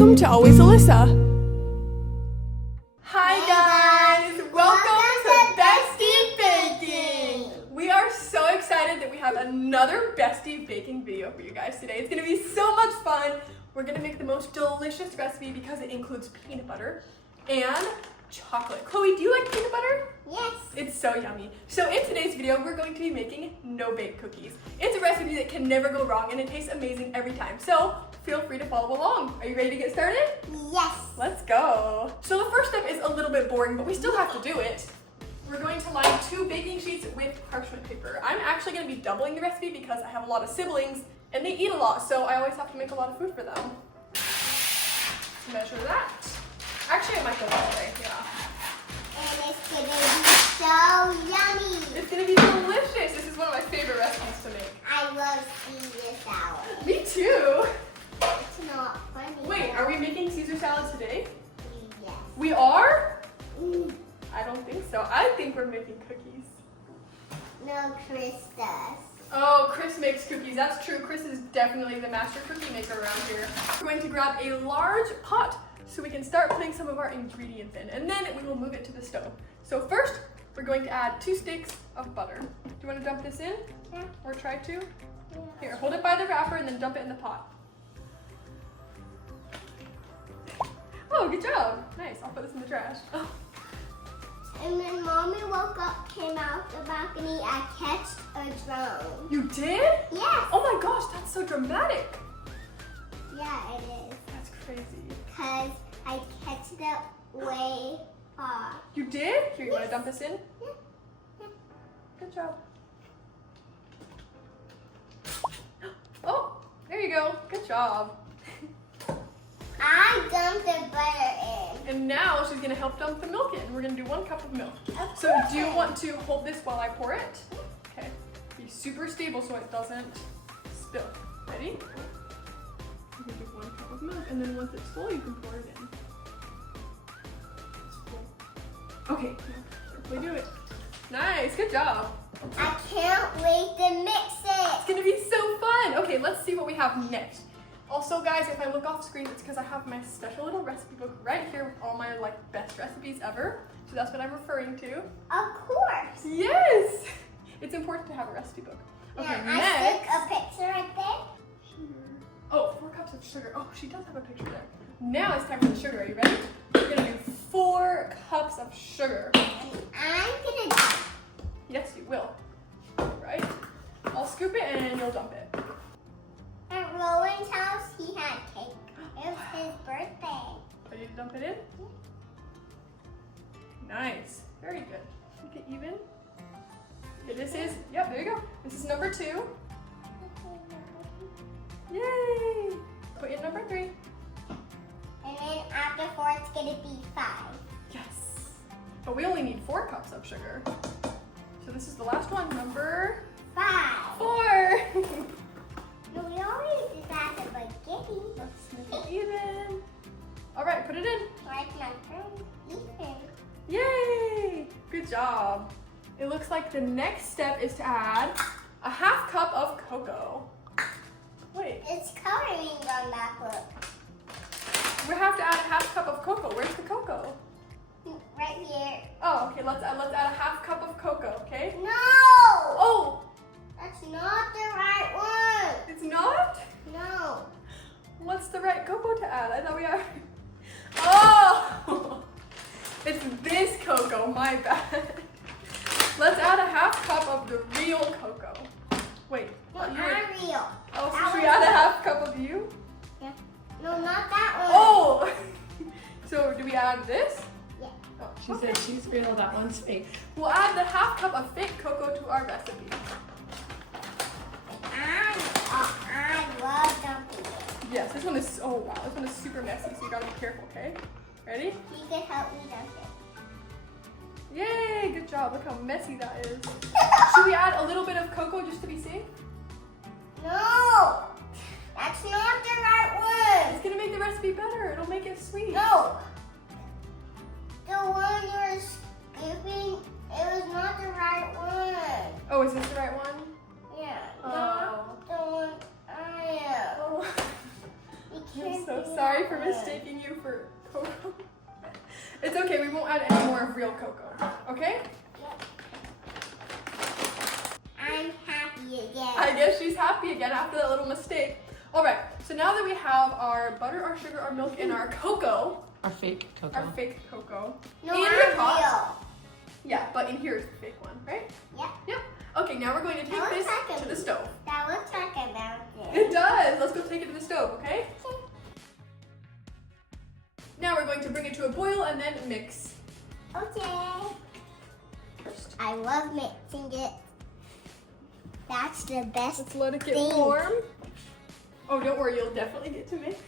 Welcome to Always Alyssa. Hi guys! Welcome to Bestie Baking! We are so excited that we have another Bestie Baking video for you guys today. It's going to be so much fun. We're going to make the most delicious recipe because it includes peanut butter and chocolate. Chloe, do you like peanut butter? Yes. It's so yummy. So in today's video, we're going to be making no-bake cookies. It's a recipe that can never go wrong and it tastes amazing every time. So feel free to follow along. Are you ready to get started? Yes. Let's go. So the first step is a little bit boring, but we still have to do it. We're going to line 2 baking sheets with parchment paper. I'm actually going to be doubling the recipe because I have a lot of siblings and they eat a lot, so I always have to make a lot of food for them. Measure that. Actually, I might go that way, yeah. And it's gonna be so yummy. It's gonna be delicious. This is one of my favorite recipes to make. I love Caesar salad. Me too. It's not funny. Wait, are we making Caesar salad today? Yes. We are? Mm. I don't think so. I think we're making cookies. No, Chris does. Oh, Chris makes cookies. That's true. Chris is definitely the master cookie maker around here. We're going to grab a large pot so we can start putting some of our ingredients in, and then we will move it to the stove. So first, we're going to add 2 sticks of butter. Do you want to dump this in? Yeah. Or try to? Yeah. Here, hold it by the wrapper and then dump it in the pot. Oh, good job. Nice. I'll put this in the trash. Oh. And when Mommy woke up, came out the balcony, I catched a drone. You did? Yes. Oh my gosh, that's so dramatic. Yeah, it is. That's crazy. Because I catched it way far. You did? Here, you want to dump this in? Yeah. Yeah. Good job. Oh, there you go. Good job. I dumped the butter in. And now she's gonna help dump the milk in. We're gonna do 1 cup of milk. Of So do you course. want to hold this while I pour it? Okay. Be super stable so it doesn't spill. Ready? You can do 1 cup of milk, and then once it's full, you can pour it in. It's full. Okay, now quickly do it. Nice, good job. I can't wait to mix it. It's gonna be so fun. Okay, let's see what we have next. Also, guys, if I look off screen, it's because I have my special little recipe book right here with all my best recipes ever. So that's what I'm referring to. Of course. Yes! It's important to have a recipe book. Okay, Now, I next. stick a picture right there. Sugar. Oh, 4 cups of sugar. Oh, she does have a picture there. Now it's time for the sugar. Are you ready? We're gonna do 4 cups of sugar. And I'm gonna. Yes, you will. Right? I'll scoop it and you'll dump it. At Rowan's house, he had cake. It was his birthday. Ready to dump it in? Nice. Very good. Make it even. Okay, this is, yep, there you go. This is number 2. Yay! Put in number 3. And then after 4, it's gonna be 5. Yes. But we only need 4 cups of sugar. So this is the last one, number 5. 4. No, we already did that at the beginning. Let's make it even. All right, put it in. Like my friend Ethan. Yay! Good job. It looks like the next step is to add a 1/2 cup of cocoa. Wait, It's coloring on that book. we have to add a 1/2 cup of cocoa. Where's the cocoa? Right here. Oh, okay, let's add a 1/2 cup of cocoa, okay? No! Oh, That's not the right one. it's not? No. What's the right cocoa to add? I thought we are. Oh! It's this cocoa, my bad. Let's add a 1/2 cup of the real cocoa. Wait, No, what, not you were- real. oh, so That should we was add a real. 1/2 cup of you? Yeah. No, not that one. Oh! So do we add this? Yeah. Oh, She said she's real, that one's fake. we'll add the 1/2 cup of fake cocoa to our recipe. I love dumping it. Yes, this one is, oh wow, this one is super messy, so you gotta be careful, okay? Ready? You can help me dump it. Yay, good job. Look how messy that is. Should we add a little bit of cocoa just to be safe? No! That's not the right one. It's gonna make the recipe better. It'll make it sweet. No. The one you're scooping, it was not the right one. Oh, is this the right one? Yeah. Oh. Not the one I am. Oh. You I'm can't so sorry for mistaking you for cocoa. It's okay, we won't add any more of real cocoa, okay? I'm happy again. I guess she's happy again after that little mistake. All right, so now that we have our butter, our sugar, our milk, and our cocoa. Our fake cocoa. Our fake cocoa. No, and I'm the pot. real. Yeah, but in here is the fake one, right? Yep. Yep. Okay, now we're going to take That this looks like to a- the stove. That looks like a mountain. It does. Let's go take it to the stove, okay? Now we're going to bring it to a boil and then mix. Okay. I love mixing it. That's the best Let's let it get thing. warm. Oh, don't worry, you'll definitely get to mix.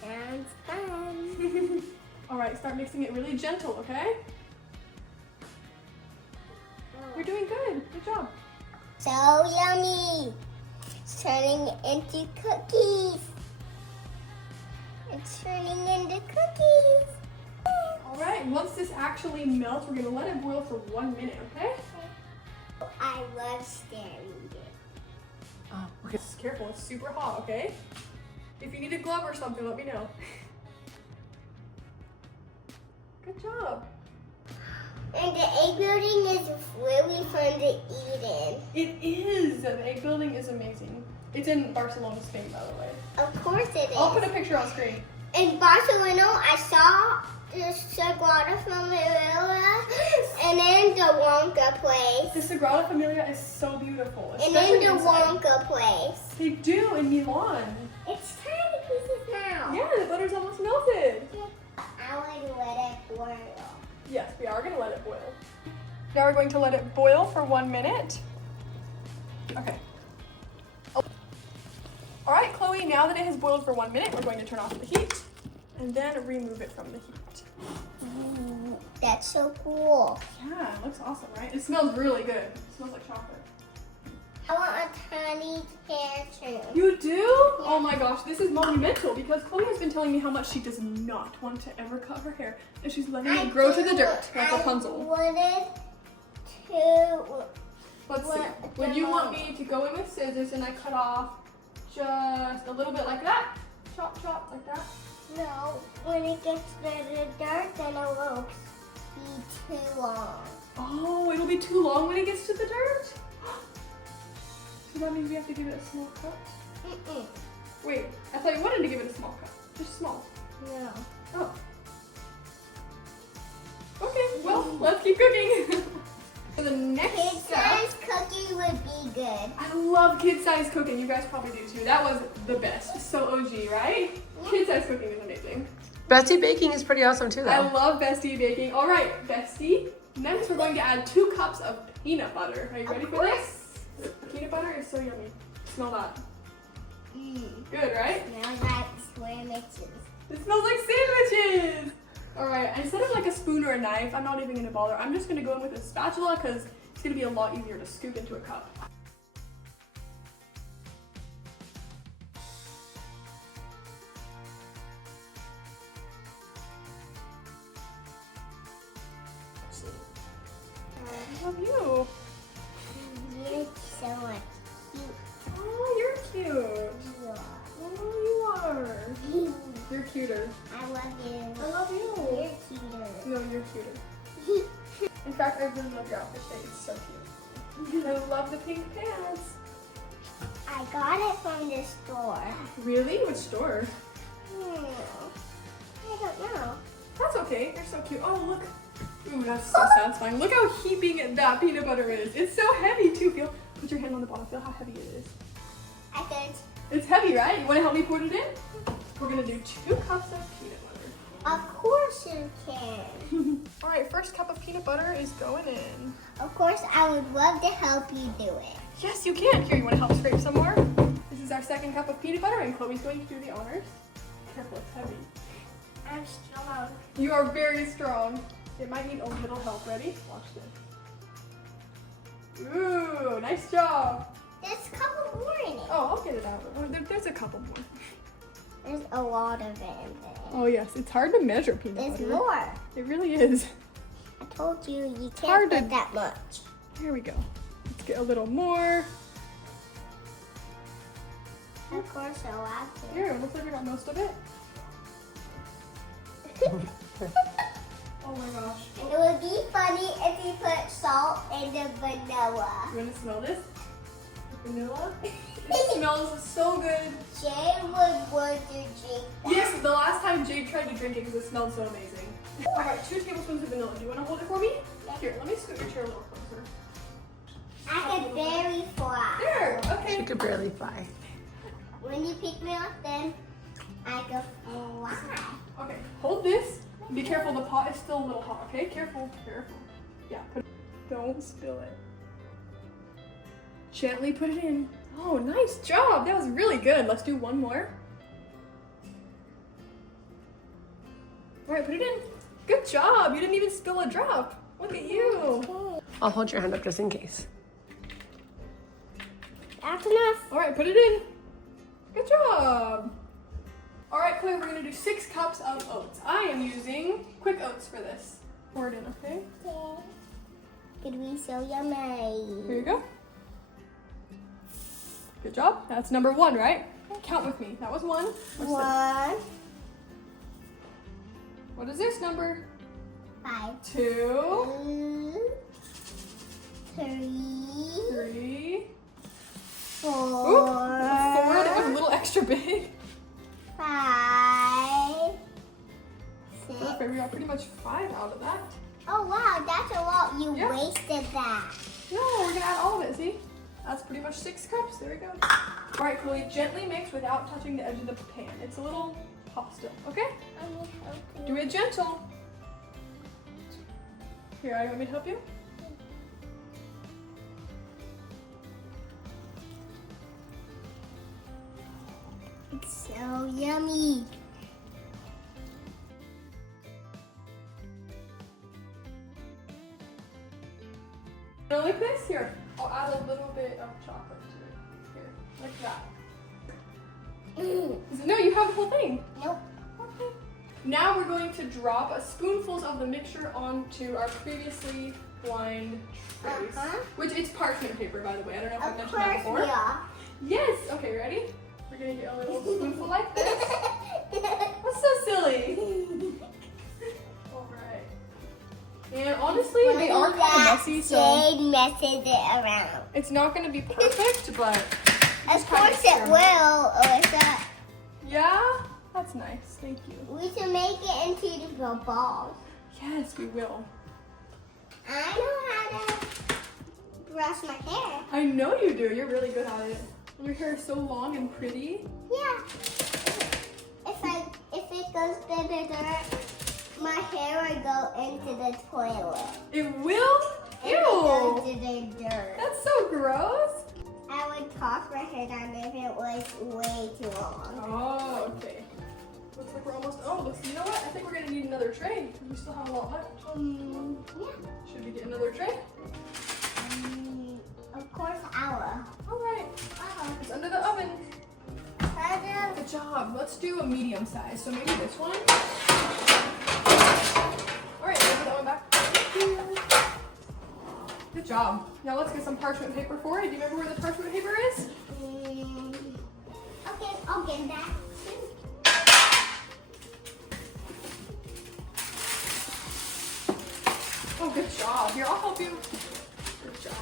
Sounds fun. All right, start mixing it really gentle, okay? You're doing good. Good job. So yummy. It's turning into cookies. It's turning into cookies. All right, once this actually melts, we're gonna let it boil for 1 minute, okay? I love stirring it. Oh, okay. Just careful, it's super hot, okay? If you need a glove or something, let me know. Good job. And the egg building is really fun to eat in. It is. The egg building is amazing. It's in Barcelona, Spain, by the way. Of course it is. I'll put a picture on screen. In Barcelona, I saw the Sagrada Familia and then the Wonka place. The Sagrada Familia is so beautiful. And then especially the inside. Wonka place. They do in Milan. It's tiny pieces now. Yeah, the butter's almost melted. I would let it boil. Yes, we are gonna let it boil. Now we're going to let it boil for 1 minute. Okay. All right, Chloe, now that it has boiled for 1 minute, we're going to turn off the heat and then remove it from the heat. Ooh, that's so cool. Yeah, it looks awesome, right? It smells really good. It smells like chocolate. I want a tiny hair too. You do? Oh my gosh, this is monumental because Chloe has been telling me how much she does not want to ever cut her hair and she's letting it grow to the dirt like Rapunzel. I wanted to. Let's see. Would you want me to go in with scissors and I cut off just a little bit like that? Chop, chop, like that? No, when it gets to the dirt, then it will be too long. Oh, it'll be too long when it gets to the dirt? So that means we have to give it a small cut? Mm-mm. Wait, I thought you wanted to give it a small cut. Just small. No. Oh. Okay, well, let's keep cooking. For the next step, Kid-sized cookie would be good. I love kid-sized cooking. You guys probably do too. That was the best. So OG, right? Kid-sized cooking is amazing. Bestie Baking is pretty awesome too, though. I love Bestie Baking. All right, Bestie. Next, we're going to add 2 cups of peanut butter. Are you ready for this? Peanut butter is so yummy. Smell that. Good, right? Smells like sandwiches. It smells like sandwiches. All right, instead of like a spoon or a knife, I'm not even gonna bother. I'm just gonna go in with a spatula because it's gonna be a lot easier to scoop into a cup. I love you. You're so cute. Oh, you're cute. You are. Oh, you are. You're cuter. I love you. I love you. You're cuter. No, you're cuter. In fact, I really love your outfit today. It's so cute. I love the pink pants. I got it from the store. Really? Which store? I don't know. That's okay. You're so cute. Oh, look. Ooh, that's so satisfying. Look how heaping that peanut butter is. It's so heavy too. Put your hand on the bottom. Feel how heavy it is. I think. It's heavy, right? You want to help me pour it in? We're gonna do 2 cups of peanut butter. Of course you can. All right, first cup of peanut butter is going in. Of course, I would love to help you do it. Yes, you can. Here, you want to help scrape some more? This is our 2nd cup of peanut butter, and Chloe's going to do the honors. Careful, it's heavy. I'm strong. You are very strong. It might need a little help. Ready? Watch this. Ooh, nice job. There's a couple more in it. Oh, I'll get it out. Oh, there's a couple more. There's a lot of it in there. Oh yes, it's hard to measure peanut There's butter. more. It really is. I told you you hard can't to- put that much. Here we go. Let's get a little more. Of course I want to. Here, it looks like I got most of it. Oh my gosh. And it would be funny if you put salt in the vanilla. You want to smell this? Vanilla? It smells so good. Jay would want to drink that. Yes, the last time Jade tried to drink it because it smelled so amazing. Alright, 2 tablespoons of vanilla. Do you want to hold it for me? Here, let me scoot your chair a little closer. I could barely fly. There, She okay. could barely fly. When you pick me up, then I could fly. Okay, hold this. Be careful, the pot is still a little hot, okay? Careful, careful. Yeah, don't spill it. Gently put it in. Oh, nice job. That was really good. Let's do one more. All right, put it in. Good job. You didn't even spill a drop. Look at you. I'll hold your hand up just in case. That's enough. All right, put it in. Good job. All right, Chloe, we're gonna do 6 cups of oats. I am using quick oats for this. Pour it in, okay? Could be so yummy. Here you go. Good job. That's number 1, right? Count with me. That was 1. What's this? 1, What is this number? 5, 2, 2, 3, 3. 4, Ooh, 4. That was a little extra big. 5, 6. Okay, we got pretty much 5 out of that. Oh wow, that's a lot. You Yeah. wasted that. No, we're gonna add all of it, see? That's pretty much 6 cups, there we go. All right, Chloe, gently mix without touching the edge of the pan. It's a little hot still, okay? Do it gentle. Here, you want me to help you? It's so yummy. You know, like this? Here, I'll add a little bit of chocolate to it. Here, like that. No, you have the whole thing. Nope. Okay. Now we're going to drop spoonfuls of the mixture onto our previously lined trays. Which it's parchment paper, by the way. I don't know if I Of mentioned that course before. we are. Yes. Okay, ready? We're gonna get a little spoonful like this. That's so silly. All right. And honestly, they are kind of messy, so Jade messes it around. it's not gonna be perfect, but Of course it will, Alyssa. yeah, that's nice. Thank you. We should make it into the balls. Yes, we will. I know how to brush my hair. I know you do. You're really good at it. Your hair is so long and pretty. Yeah. If it goes to the dirt, my hair would go into the toilet. It will? If it goes Ew. to the dirt. That's so gross. I would toss my hair down if it was way too long. Oh, okay. Looks like we're almost. Oh, you know what? I think we're gonna need another tray. We still have a lot left. Yeah. Should we get another tray? Of course, our. All right. It's under the oven. Good job. Let's do a medium size. So maybe this one. All right, put that one back here. Good job. Now let's get some parchment paper for it. Do you remember where the parchment paper is? Okay, I'll get that. Oh, good job. Here, I'll help you. Good job.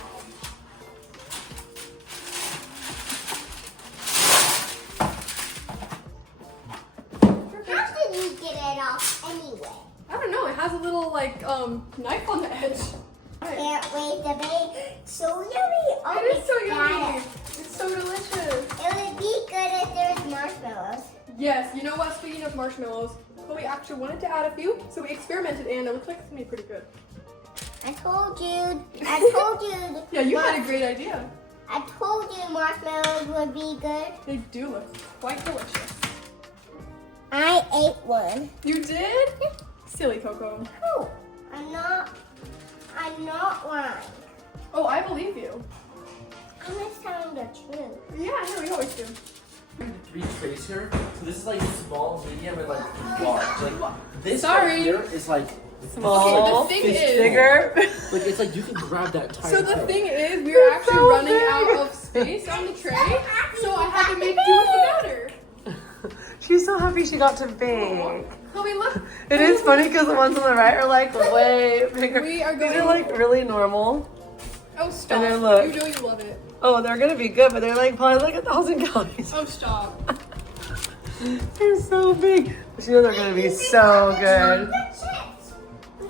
How did you get it off anyway? I don't know. It has a little like knife on the edge. Can't wait to bake. So yummy. Oh, It is so we got yummy. it. It's so delicious. It would be good if there was marshmallows. Yes. You know what? Speaking of marshmallows, Chloe actually wanted to add a few, so we experimented, and it looks like it's gonna be pretty good. I told you. I told you. Yeah, you had a great idea. I told you marshmallows would be good. They do look quite delicious. I ate one. You did? Silly Coco. Oh, I'm not lying. Oh, I believe you. I'm just telling the truth. Yeah, I know. We always do. 3 trays here. So this is like small, medium, and like large. Like this Sorry. right here is like Small, Okay, the thing fist is- bigger. Like it's like you can grab that entire So the tray. thing is, we were actually running out of space on the tray. So I had to make do with the batter. She's so happy she got to bake. Chloe, look. It is funny because the ones on the right are like way bigger. We are These going- are like really normal. Oh, stop. And then look. You know you love it. Oh, they're gonna be good, but they're like probably like 1,000 calories. Oh, stop. They're so big. But you know they're gonna be so good.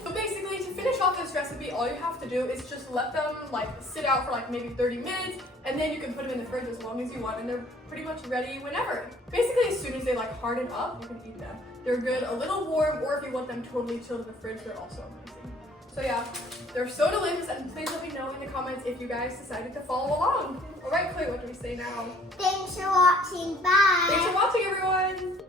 So basically, to finish off this recipe, all you have to do is just let them like sit out for like maybe 30 minutes, and then you can put them in the fridge as long as you want, and they're pretty much ready whenever. Basically, as soon as they like harden up, you can eat them. They're good a little warm, or if you want them totally chilled in the fridge, they're also amazing. So yeah, they're so delicious, and please let me know in the comments if you guys decided to follow along. All right, Chloe, what do we say now? Thanks for watching. Bye. Thanks for watching, everyone.